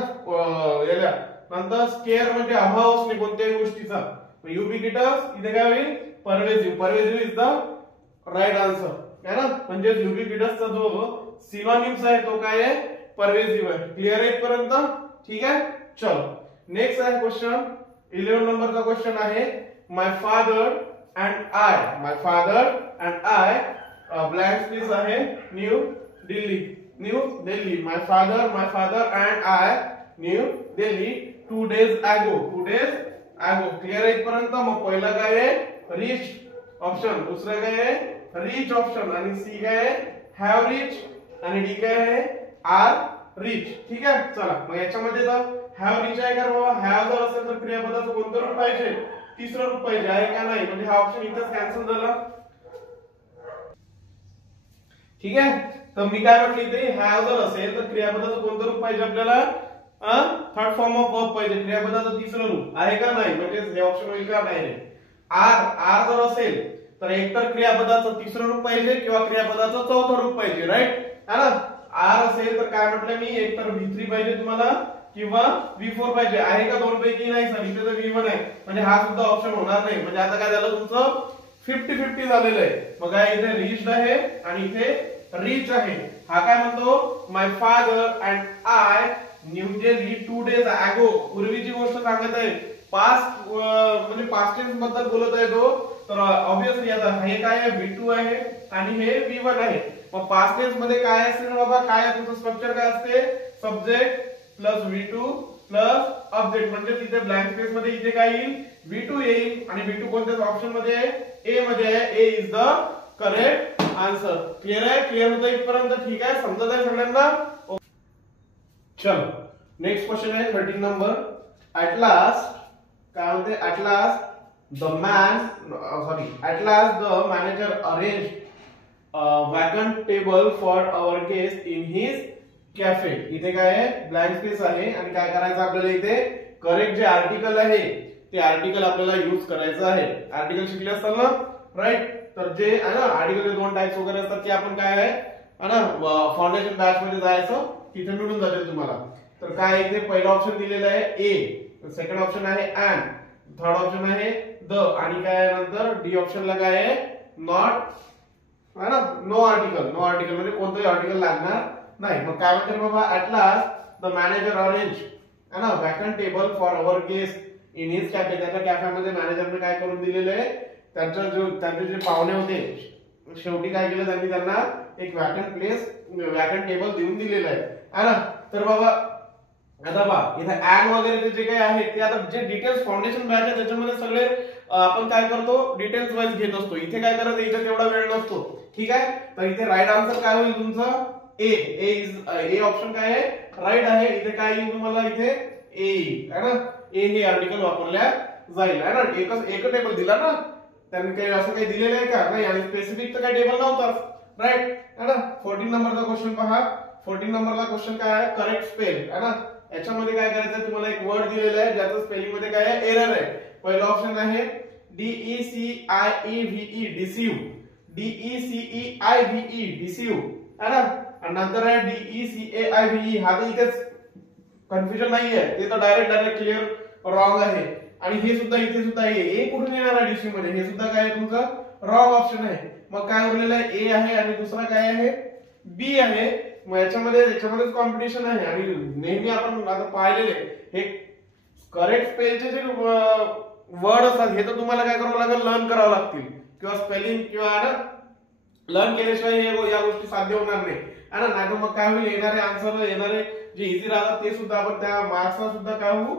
याला. नंतर स्केअर म्हणजे अभाव असणे कोणत्याही गोष्टीचा. युबिक्विटस इथे काय होईल, परवेसिव्ह इज द राईट आन्सर, है ना. म्हणजे युबिक्विटसचा जो सिनोनिम्स आहे तो काय आहे, परवेसिव्ह आहे, क्लिअर आहे इथपर्यंत, ठीक आहे. चलो नेक्स्ट आहे क्वेश्चन 11 नंबरचा क्वेश्चन आहे, my father and I blank space आहे New Delhi. My father and I New Delhi 2 days ago, clear आहे इथपर्यंत. मग पहिला काय आहे रीच ऑप्शन, दुसरं काय आहे रीच ऑप्शन, आणि सी काय आहे हॅव रीच, आणि डी काय आहे आर रीच, ठीक आहे. चला मग याच्यामध्ये तर हॅव रीच आहे का बाबा, हॅव जर असेल तर क्रियापदाचं कोणतं रूप पाहिजे, तिसरं रूप पाहिजे, आहे का नाही, म्हणजे हा ऑप्शन इथंच कॅन्सल झाला, ठीक आहे. तर मी काय म्हटलं इथे, हॅव जर असेल तर क्रियापदाचं कोणतं रूप पाहिजे आपल्याला, थर्ड फॉर्म ऑफ वर्ब पाहिजे, क्रियापदाचं तिसरं रूप आहे का नाही, म्हणजे हे ऑप्शन होईल का नाही. आर जर असेल तर एकतर क्रियापदाचं तिसरं रूप पाहिजे किंवा क्रियापदाचं चौथं रूप पाहिजे, राईट, है ना. आर असेल तर काय म्हटलं मी, एकतर V3 पाहिजे तुम्हाला किंवा V4 पाहिजे, आहे का दोन पैकी, नाही सर इथे तर V1 आहे, म्हणजे हा सुद्धा ऑप्शन होणार नाही. म्हणजे आता काय झालं तुमचं 50-50 झालेलं आहे. मग काय इथे रीच्ड आहे आणि इथे रीच आहे. हा काय म्हणतो, my father and I New Delhi 2 days ago, पूर्वीची गोष्ट सांगत आहे, पास्ट म्हणजे पास्ट टेन्स बद्दल बोलत आहे तो. तर ऑब्विसली आता हे काय आहे V2 आहे आणि हे V1 आहे. मग पास्ट टेन्स मध्ये काय असेल बाबा, काय तुमचं स्ट्रक्चर काय असते, subject plus V2 plus object, म्हणजे तिथे ब्लँक स्पेस मध्ये इथे काय येईल V2 येईल, आणि V2 कोणत्या ऑप्शन मध्ये आहे, ए मध्ये आहे, A is the correct answer. Clear आहे? क्लिअर होतं इथपर्यंत? ठीक आहे, समजत आहे सगळ्यांना? चलो नेक्स्ट क्वेश्चन आहे 13 नंबर. ऍट लास्ट काय होते? At last the manager arrange vacant table for our guest in his cafe. इथे काय आहे? ब्लँक स्पेस आहे आणि काय करायचं आपल्याला इथे? करेक्ट जे आर्टिकल आहे ते आर्टिकल आपल्याला यूज करायचं आहे. आर्टिकल शिकले असताल ना, राईट? तर जे आहे ना आर्टिकलचे दोन टाइप्स वगैरे असतात ते आपण काय आहे ना फाउंडेशन बॅच मध्ये जायचं, तिथे मिळून जातील तुम्हाला. तर काय इथे पहिला ऑप्शन दिलेला आहे ए, सेकंड ऑप्शन आहे अँड, थर्ड ऑप्शन आहे द आणि काय नंतर डी ऑप्शनला काय आहे? नॉट, है ना? No article. नो आर्टिकल म्हणजे कोणतंही आर्टिकल लागणार नाही. मग काय म्हणतात बाबा? At last the manager arrange है ना vacant table for our guest in his cafe. त्याच्या कॅफेमध्ये मॅनेजरने काय करून दिलेलं आहे? त्यांचे जे पाहुणे होते शेवटी काय केलं त्यांनी? त्यांना एक वॅकंट टेबल देऊन दिलेलं आहे ना. तर बाबा आता पहा इथे ऍड वगैरे जे काही आहे ते आता जे डिटेल्स फाउंडेशन बॅच आहे त्याच्यामध्ये सगळे आपण काय करतो? डिटेल्स वाईज घेत असतो. इथे काय करायचं? इथे तेवढा वेळ नसतो. ठीक आहे, तर इथे राईट आन्सर काय होईल तुमचं? ए ऑप्शन काय आहे? राईट आहे. इथे काय येईल तुम्हाला? इथे ए है ना. ए हे आर्टिकल वापरल्या जाईल है ना. एक टेबल दिला ना त्यांनी, काही असं काही दिलेलं आहे का? नाही. आणि स्पेसिफिक तर काही टेबल नव्हताच, राईट है ना. 14 नंबरचा क्वेश्चन पहा. 14 नंबरला क्वेश्चन काय आहे? करेक्ट स्पेल है ना. याच्यामध्ये काय करायचं? तुम्हाला एक वर्ड दिलेला आहे ज्याचं स्पेलिंग मध्ये काय आहे? एरर आहे. पहिला ऑप्शन आहे DECIEVE डिसीव, DECEIVE डिसीव है ना. आणि नंतर आहे DECAIVE. हा तर इथेच कन्फ्युजन नाहीये, ते तर डायरेक्ट क्लिअर रॉंग आहे. आणि हे सुद्धा इथे सुद्धा आहे. ए कुठून येणार आहे डिसीव मध्ये? हे सुद्धा काय आहे तुमचं? रॉंग ऑप्शन आहे. मग काय उरलेलं आहे? ए आहे आणि दुसरा काय आहे? बी आहे. मग याच्यामध्येच कॉम्पिटिशन आहे. आणि नेहमी आपण आता पाहिलेले हे करेक्ट स्पेलचे जे वर्ड असतात हे तर तुम्हाला काय करावं लागेल? लर्न करावं लागतील, किंवा स्पेलिंग किंवा ना लर्न केल्याशिवाय या गोष्टी साध्य होणार नाही है ना. नाही तर मग काय होईल? येणारे आन्सर येणारे जे इझी राहतात ते सुद्धा आपण त्या मार्क्सला सुद्धा काय होऊ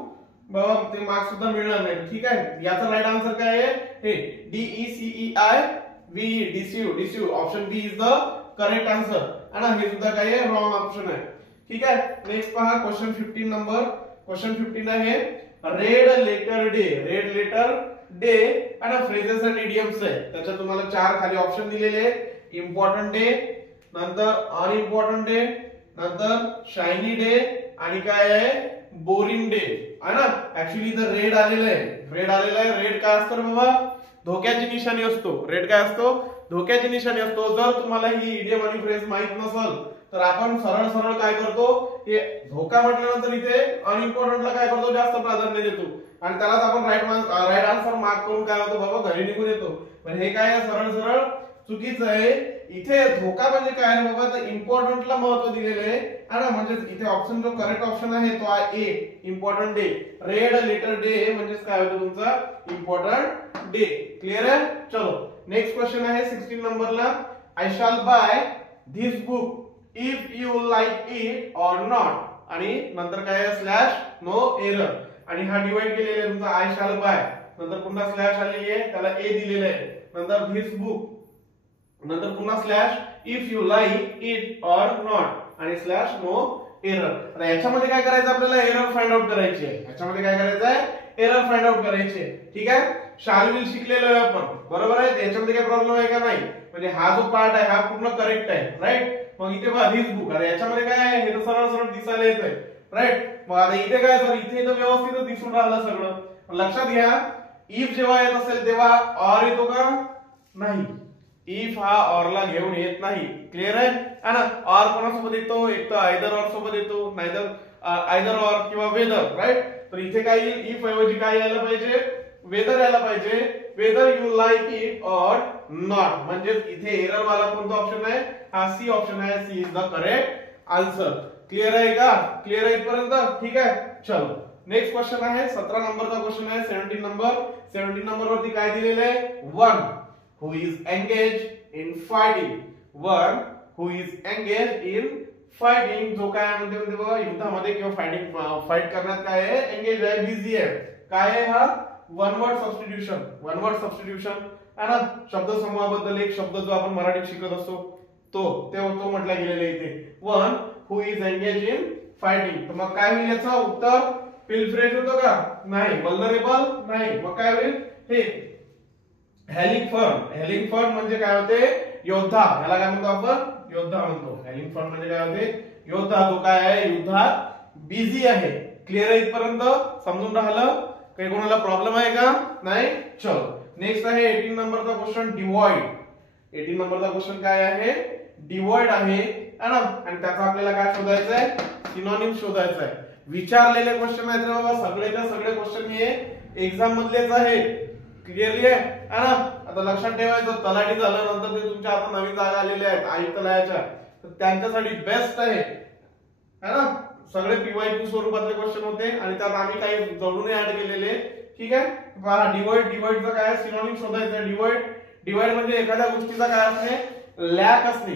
बाबा ते मार्क्स सुद्धा मिळणार नाही. ठीक आहे, याचा राईट आन्सर काय आहे? हे DECEIVE deceive option B is the correct answer है ना. हे सुद्धा काय आहे? रॉंग ऑप्शन आहे. ठीक आहे, नेक्स्ट पहा क्वेश्चन 15 नंबर. क्वेश्चन 15 आहे रेड लेटर डे है ना. फ्रेजेस अँड इडियम्स आहे. त्याच्यात तुम्हाला 4 खाली ऑप्शन दिलेले आहेत. इम्पॉर्टंट डे, नंतर अनइम्पॉर्टंट डे, नंतर शायनी डे आणि काय आहे? बोरिंग डे है ना. ऍक्च्युअली इथं रेड आलेलं आहे. रेड काय असतं बाबा? धोक्याची निशाणी असतो. रेड काय असतो? धोक्याची निशाणी असतो. जर तुम्हाला ही इडियम आणि फ्रेज माहित नसेल तर आपण सरळ काय करतो? हे धोका म्हटल्यानंतर इथे अनइम्पॉर्टंटला काय करतो? जास्त प्राधान्य देतो आणि त्यालाच आपण राईट आन्सर मार्क करून काय होतो बाबा? घरी निघून येतो. पण हे काय सरळ चुकीचं आहे. इथे धोका म्हणजे काय आहे बाबा? तर इम्पॉर्टंटला महत्व दिलेलं आहे ना. म्हणजे इथे ऑप्शन जो करेक्ट ऑप्शन आहे तो आहे A, important day. Red letter day म्हणजे काय होतं तुमचा? Important day. क्लिअर आहे? चलो नेक्स्ट क्वेश्चन आहे 16 नंबरला. I shall buy this book if you like it or not आणि नंतर काय आहे? Slash no error. आणि हा डिवाइड केलेला आहे तुमचा आय शॅल बाय, नंतर पुन्हा स्लॅश आलेली आहे, त्याला ए दिलेलं आहे, नंतर धिस बुक, नंतर पुन्हा slash if you like it or not आणि स्लॅश नो एरर. आता याच्यामध्ये काय करायचं? आपल्याला एरर फाइंड आउट करायची आहे. याच्यामध्ये काय करायचं आहे? एरर फाइंड आउट करायची आहे. ठीक आहे, शाल विल शिकलेलो आहे आपण, बरोबर आहे. याच्यामध्ये काही प्रॉब्लेम आहे का? नाही. म्हणजे हा जो पार्ट आहे हा पूर्ण करेक्ट आहे, राईट. मग इथे बघा धिस बुक. आता याच्यामध्ये काय आहे? हे तर सरळ दिसायला येतंय, राईट. मग आता इथे काय? सर इथे तर व्यवस्थित दिसून राहिलं सगळं. लक्षात घ्या, इफ जेव्हा येत असेल तेव्हा ऑर येतो का? नाही. इफ हा ऑरला घेऊन येत नाही. क्लिअर आहे ना. ऑर कोणासोबत येतो? एक तर आयदर ऑर सोबत येतो, नाहीतर आयदर ऑर किंवा वेदर, राईट. तर इथे काय येईल? इफ ऐवजी काय यायला पाहिजे? वेदर यायला पाहिजे. Whether you like it or not. म्हणजे इथे एरर वाला कोणता ऑप्शन आहे? हा सी ऑप्शन आहे. C is the correct answer. Clear आहे का? क्लिअर आहे इथपर्यंत? ठीक आहे, चलो नेक्स्ट क्वेश्चन आहे 17 नंबरचा क्वेश्चन आहे. 17 नंबर वरती काय दिलेलं आहे? One who is engaged in fighting. One who is engaged in fighting. जो काय म्हणते बघा युद्धामध्ये किंवा फाइट करण्यात काय आहे? एंगेज आहे, बिझी आहे. काय आहे हा? वन वर्ड सबस्टिट्यूशन है ना, शब्दसमूहाबद्दल एक शब्द जो आपण मराठीत शिकत असतो तो म्हटला गेलेला आहे इथे. One who is engage in fighting. तर मग काय होईल याचं उत्तर? पिलफ्रेज होतं का? नाही. वल्नरेबल नाही. मग काय होईल? हे हेलिंग फर्म म्हणजे काय होते? योद्धा. याला काय म्हणतो आपण? योद्धा म्हणतो. हेलिंग फर्म म्हणजे काय होते? योद्धा. तो काय आहे? युद्धात बिझी आहे. क्लिअर आहे इथपर्यंत? समजून राहिलं? काही कोणाला प्रॉब्लेम आहे का? नाही. चलो नेक्स्ट आहे 18 नंबरचा क्वेश्चन, डिवॉइड. 18 नंबरचा क्वेश्चन काय आहे? डिवॉइड आहे ना, आणि त्याचा आपल्याला काय शोधायचं आहे? सिनोनिम शोधायचं आहे. विचारलेले क्वेश्चन आहेत रे बाबा, सगळेच्या सगळे क्वेश्चन हे एक्झाम मधलेच आहे. क्लिअरली आहे ना? आता लक्षात ठेवायचं, तलाठी झालं नंतर ते तुमच्या आता नवीन जागा आलेल्या आहेत आयुक्तालयाच्या, तर त्यांच्यासाठी बेस्ट आहे ना. सगळे पीवायक्यू स्वरूपातले क्वेश्चन होते आणि त्यात आम्ही काही जोडून ऍड केलेले. ठीक आहे. पहा डिवाइडचं काय सिनोनिम शोधायचं आहे. डिवाइड म्हणजे एखाद्या गोष्टीचा काय असणे? लॅक असणे.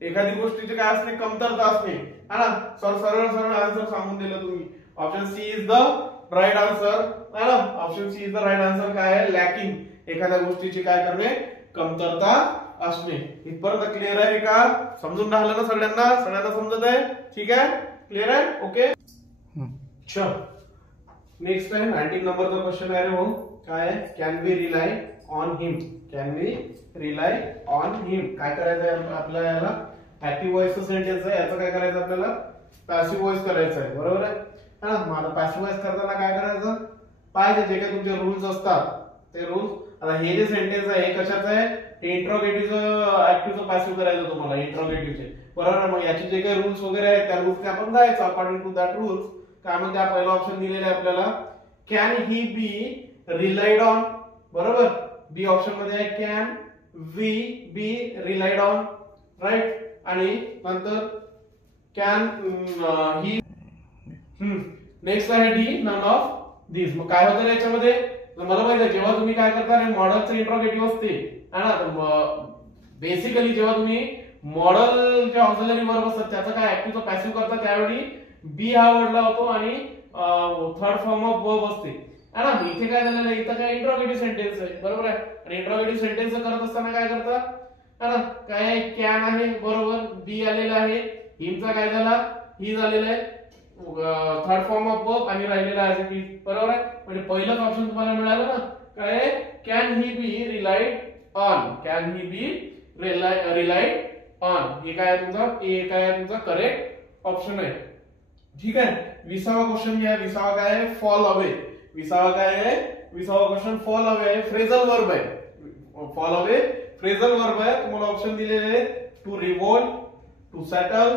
एखादी गोष्टीची काय असणे? कमतरता असणे. है ना. सरळ आन्सर सांगून दिलं तुम्ही. Option C is the right answer. है ना. Option C is the right answer. काय आहे? लॅकिंग. एखाद्या गोष्टीची काय करणे? कमतरता असणे. इथपर्यंत क्लिअर आहे का? समजून राहिलं ना सगळ्यांना समजत आहे? ठीक आहे. क्लिअर आहे? ओके. चल नेक्स्ट आहे 19 नंबरचा क्वेश्चन आहे रे भाऊ. काय आहे? Can we rely on him. Can we rely on him. काय करायचं आहे आपल्याला? याला ऍक्टिव्ह व्हॉइसचं सेंटेन्स आहे. याचं काय करायचं आपल्याला? पॅसिव्ह व्हॉइस करायचं आहे. बरोबर आहे ना. मग आता पॅसिव्ह व्हॉइस करताना काय करायचं? पाहिजे जे काही तुमचे रूल्स असतात ते रूल्स. आता हे जे सेंटेन्स आहे हे कशाचं आहे? इंट्रोगेटिव्हचं ऍक्टिव्हचं पॅसिव्ह करायचं तुम्हाला. इंट्रोगेटिव्हचे. बरोबर ना. मग याचे जे काही रूल्स वगैरे आहेत त्या रूल्सने आपण जायचं अकॉर्डिंग टू दॅट रूल्स. काय म्हणते? पहिला ऑप्शन दिलेला आहे आपल्याला, can he be relied on. बरोबर. बी ऑप्शन मध्ये आहे can we be relied on. Right. आणि नंतर कॅन ही. नेक्स्ट आहे डी, नन ऑफ दिस. मग काय होतं याच्यामध्ये? मला माहिती आहे जेव्हा तुम्ही काय करता मॉडलचं इंट्रोगेटिव्ह असते है ना, बेसिकली जेव्हा तुम्ही मॉडलच्या ऑक्झिलरी वर्ब असतात त्याचं काय ऍक्टिव्हचं पॅसिव्ह करता त्यावेळी बी हा वर्ड लावतो आणि थर्ड फॉर्म ऑफ वर्ब असते है ना. इथे काय झालेलं आहे? इथं काय इंट्रोगेटिव्ह सेंटेन्स आहे. बरोबर आहे. आणि इंट्रोगेटिव्ह सेंटेन्स करत असताना काय करता है ना? काय कॅन आहे. बरोबर. बी आलेला आहे. हिमचा काय झाला? ही झालेला आहे. थर्ड फॉर्म ऑफ वर्ब आणि राहिलेला आहे बी. बरोबर आहे. म्हणजे पहिलंच ऑप्शन तुम्हाला मिळालं ना. काय? Can he be relied on. Can he be relied on. हे काय तुमचा? ए काय तुमचा करेक्ट ऑप्शन आहे. ठीक आहे. 20वा क्वेश्चन घ्या. 20वा काय आहे? Fall away. 20वा काय आहे? 20वा क्वेश्चन फॉल अवे आहे. फ्रेजल वर्ब आहे. फॉल अवे फ्रेजल वर्ब आहे. तुम्हाला ऑप्शन दिलेले आहे to revolve, to settle,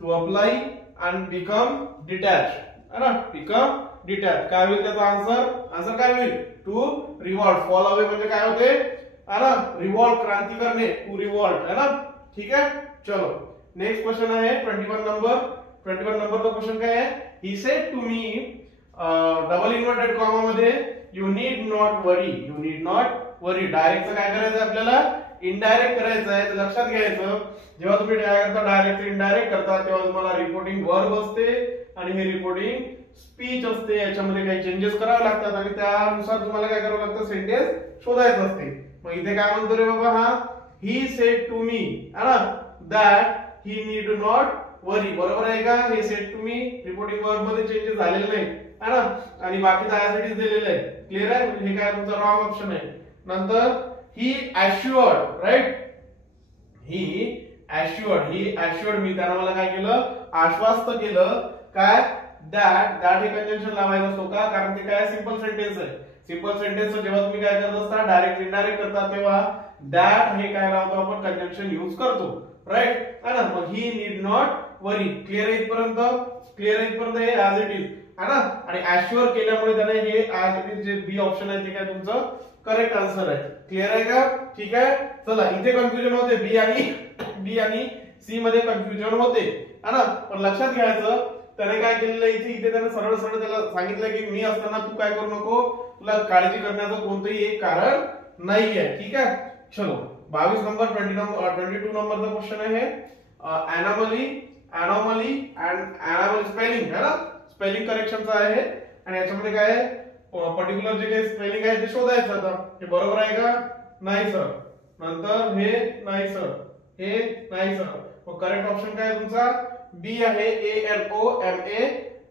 to apply and become detached. है ना. become detached. काय होईल त्याचा आन्सर काय होईल? To revolve. फॉल अवे म्हणजे काय होते है ना? रिव्हॉल्व, क्रांती करणे. टू रिव्हॉल्व है ना. ठीक आहे. चलो नेक्स्ट क्वेश्चन आहे 21 नंबर. 21 नंबरचा क्वेश्चन काय आहे? He said to me double inverted comma मध्ये you need not worry. You need not worry. डायरेक्टचं काय करायचं आपल्याला? इनडायरेक्ट करायचं आहे. तर लक्षात घ्यायचं जेव्हा तुम्ही काय करता डायरेक्ट इनडायरेक्ट करता तेव्हा तुम्हाला रिपोर्टिंग वर्ब असते आणि हे रिपोर्टिंग स्पीच असते. याच्यामध्ये काही चेंजेस करावे लागतात आणि त्यानुसार तुम्हाला काय करावं लागतं? सेंटेन्स शोधायचं असते. मग इथे काय म्हणतो रे बाबा हा? ही सेड टू मी है ना that he need not worry. बरोबर आहे का? हे said to me reporting verb मध्ये चेंजेस झालेले नाही है ना. आणि बाकीचा ऍज इट इज दिलेलं आहे. क्लिअर आहे. हे काय तुमचा रॉंग ऑप्शन आहे. नंतर ही assured. राईट. ही assured मी त्यानं मला काय केलं? आश्वस्त केलं. काय? दॅट हे कंजंक्शन लावायचं असतो का? कारण ते काय सिंपल सेंटेन्स आहे. सिंपल सेंटेन्स जेव्हा तुम्ही काय करत असता डायरेक्ट इनडायरेक्ट करता तेव्हा दॅट हे काय लावतो आपण? कंजंक्शन यूज करतो. राईट है ना. मग ही नीड नॉट वरी. क्लिअर आहे इथपर्यंत? क्लिअर आहे इथपर्यंत? हे ऍज इट इज है ना. आणि ऍश्युअर केल्यामुळे त्याने हे ऍज इट इज जे बी ऑप्शन आहे ते काय तुमचं करेक्ट आन्सर आहे. क्लिअर आहे का? ठीक आहे. चला इथे कन्फ्युजन होते. बी आणि सी मध्ये कन्फ्युजन होते है ना. पण लक्षात घ्यायचं त्याने काय केलेलं इथे त्याने सरळ त्याला सांगितलं की मी असताना तू काय करू नको. तुला काळजी करण्याचं कोणतंही एक कारण नाहीये. ठीक आहे. चलो 22 नंबर 22 नंबरचा क्वेश्चन आहे अनॉमली अँड अनॉमली स्पेलिंग है ना. स्पेलिंग करेक्शनचा आहे आणि याच्यामध्ये काय आहे पर्टिक्युलर जे काही स्पेलिंग आहे ते शोधायचं. आता हे बरोबर आहे का? नाही सर. नंतर हे नाही सर, हे नाही सर. मग करेक्ट ऑप्शन काय आहे तुमचा? बी आहे,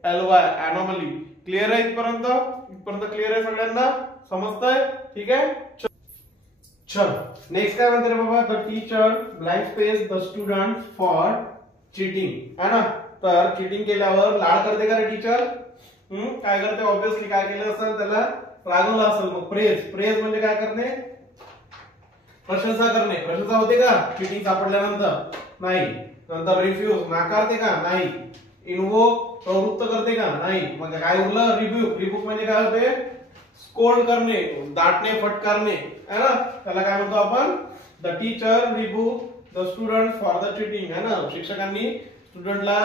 ANOMALY, अनॉमली. क्लिअर आहे इथपर्यंत? इथपर्यंत क्लिअर आहे सगळ्यांना? समजतंय? ठीक आहे. चल नेक्स्ट काय म्हणते रे बाबा? The teacher blank space the student for cheating, है ना. तर चिटिंग केल्यावर लाड करते का रे टीचर? काय करते? ऑब्विसली काय केलं असेल? त्याला रागवलं असेल. मग प्रेज. प्रेज म्हणजे काय करणे? प्रशंसा करणे. प्रशंसा होते का चिटिंग सापडल्यानंतर? नाही. नंतर रिफ्यूज, नाकारते का? नाही. इन्वोक, प्रवृत्त करते का? नाही. मग काय उरलं? रिब्यूक. रिब्यूक म्हणजे काय होते? स्कोल्ड करणे, दाटणे, फटकारणे, है ना. त्याला काय म्हणतो आपण? The teacher rebuke the student for the cheating, है ना. शिक्षकांनी स्टुडंटला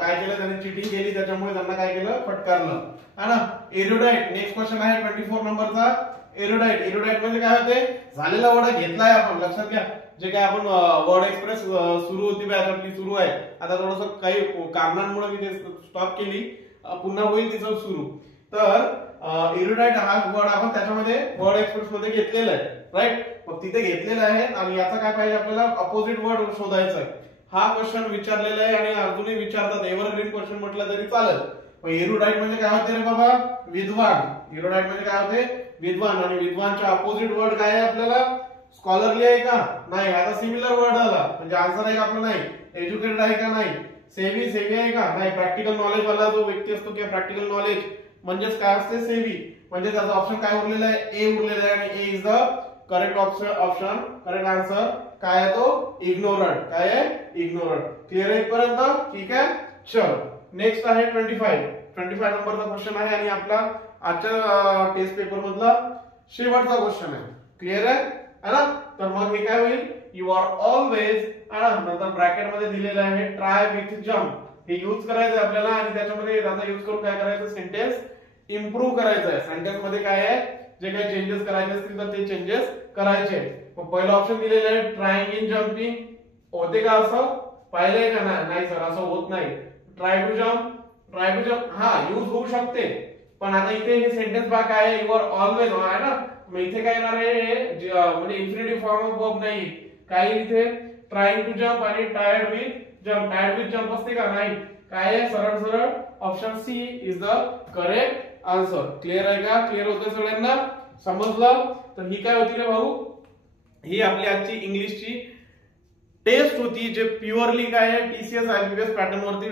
काय केलं? त्याने चिटिंग केली, त्याच्यामुळे त्यांना काय केलं? फटकारलं, है ना. एरुडाइट. नेक्स्ट क्वेश्चन आहे 24 नंबरचा. एरुडाइट. एरुडाइट म्हणजे काय होते? झालेला वर्ड घेतलाय आपण. लक्षात घ्या. जे काय आपण वर्ड एक्सप्रेस सुरू होती बॅच आपली, सुरू आहे आता. थोडंसं काही कारणांमुळे मी ते स्टॉप केली, पुन्हा होईल तिचं सुरू. तर एरुडाइट हा वर्ड आपण त्याच्यामध्ये वर्ड एक्सप्रेस मध्ये घेतलेला आहे, राईट. मग तिथे घेतलेला आहे आणि याचा काय पाहिजे आपल्याला? अपोजिट वर्ड शोधायचा आहे. हा क्वेश्चन विचारलेला आहे आणि अजूनही विचारतात. एव्हरग्रीन क्वेश्चन म्हटलं तरी चालेल. पण एरुडाइट म्हणजे काय होते रे बाबा? विद्वान. एरुडाइट म्हणजे काय होते? विद्वान. आणि विद्वानच्या अपोजिट वर्ड काय आहे आपल्याला? स्कॉलरली आहे का? नाही. आता सिमिलर वर्ड आला म्हणजे आन्सर आहे का आपलं? नाही. एज्युकेटेड आहे का? नाही. सेवी. सेवी आहे का? नाही. प्रॅक्टिकल नॉलेज वाला जो व्यक्ती असतो किंवा प्रॅक्टिकल नॉलेज म्हणजेच काय असते? सेवी. म्हणजे त्याचा ऑप्शन काय उरलेला आहे? ए उरलेला आहे. आणि A is the correct option. Correct answer काय आहे तो? इग्नोरंट. काय आहे? इग्नोरंट. क्लिअर आहे इथपर्यंत? ठीक आहे. चल नेक्स्ट आहे 25 नंबरचा क्वेश्चन आहे आणि आपला आजच्या टेस्ट पेपर मधला शेवटचा क्वेश्चन आहे. क्लिअर आहे, है ना. तर मग हे काय होईल? यू आर ऑलवेज, नंतर ब्रॅकेट मध्ये दिलेलं आहे ट्राय विथ जम्प. हे यूज करायचं आपल्याला आणि त्याच्यामध्ये त्याचा यूज करून काय करायचं? सेंटेन्स इम्प्रूव्ह करायचं आहे. सेंटेन्स मध्ये काय आहे? जे काही चेंजेस करायचे असतील तर ते चेंजेस करायचे. मग पहिलं ऑप्शन दिलेलं आहे ट्राइंग इन जम्पिंग. होते का असं? पाहिलंय का? नाही सर असं होत नाही. Try to jump. Try to jump हा यूज होऊ शकते, पण आता इथे हे सेंटेन्स भाग काय आहे? यू आर ऑलवेज, आहे ना. मग इथे काय येणार आहे? म्हणजे इन्फिनिटिव्ह फॉर्म ऑफ वर्ब नाही. काय इथे? ट्राइंग टू जम्प आणि tired with jump. Tired with jump असते का? नाही. काय आहे? सरळ सरळ option C is the correct answer. Clear आहे का? क्लिअर होतंय सगळ्यांना? समजलं? तर ही काय होती रे भाऊ? ही आपली आजची इंग्लिशची टेस्ट होती, जे प्युअरली काय आहे? TCS IBPS पॅटर्न वरती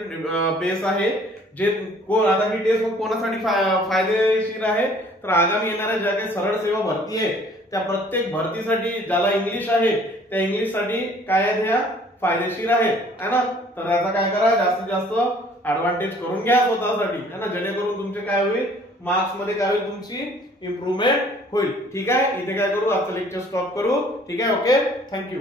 बेस आहे. जे आता ही टेस्ट कोणासाठी फायदेशीर आहे? तर आगामी येणाऱ्या ज्या काही सरळ सेवा भरती आहे त्या प्रत्येक भरतीसाठी ज्याला इंग्लिश आहे त्या इंग्लिश साठी काय आहे? त्या फायदेशीर आहेत, है ना. तर याचा काय करा? जास्तीत जास्त ऍडव्हान्टेज करून घ्या स्वतःसाठी, है ना. जेणेकरून तुमचे काय होईल? मार्क्स मध्ये काय होईल? तुमची इम्प्रूव्हमेंट होईल. ठीक आहे. इथे काय करू? आजचं लेक्चर स्टॉप करू. ठीक आहे. ओके. थँक्यू.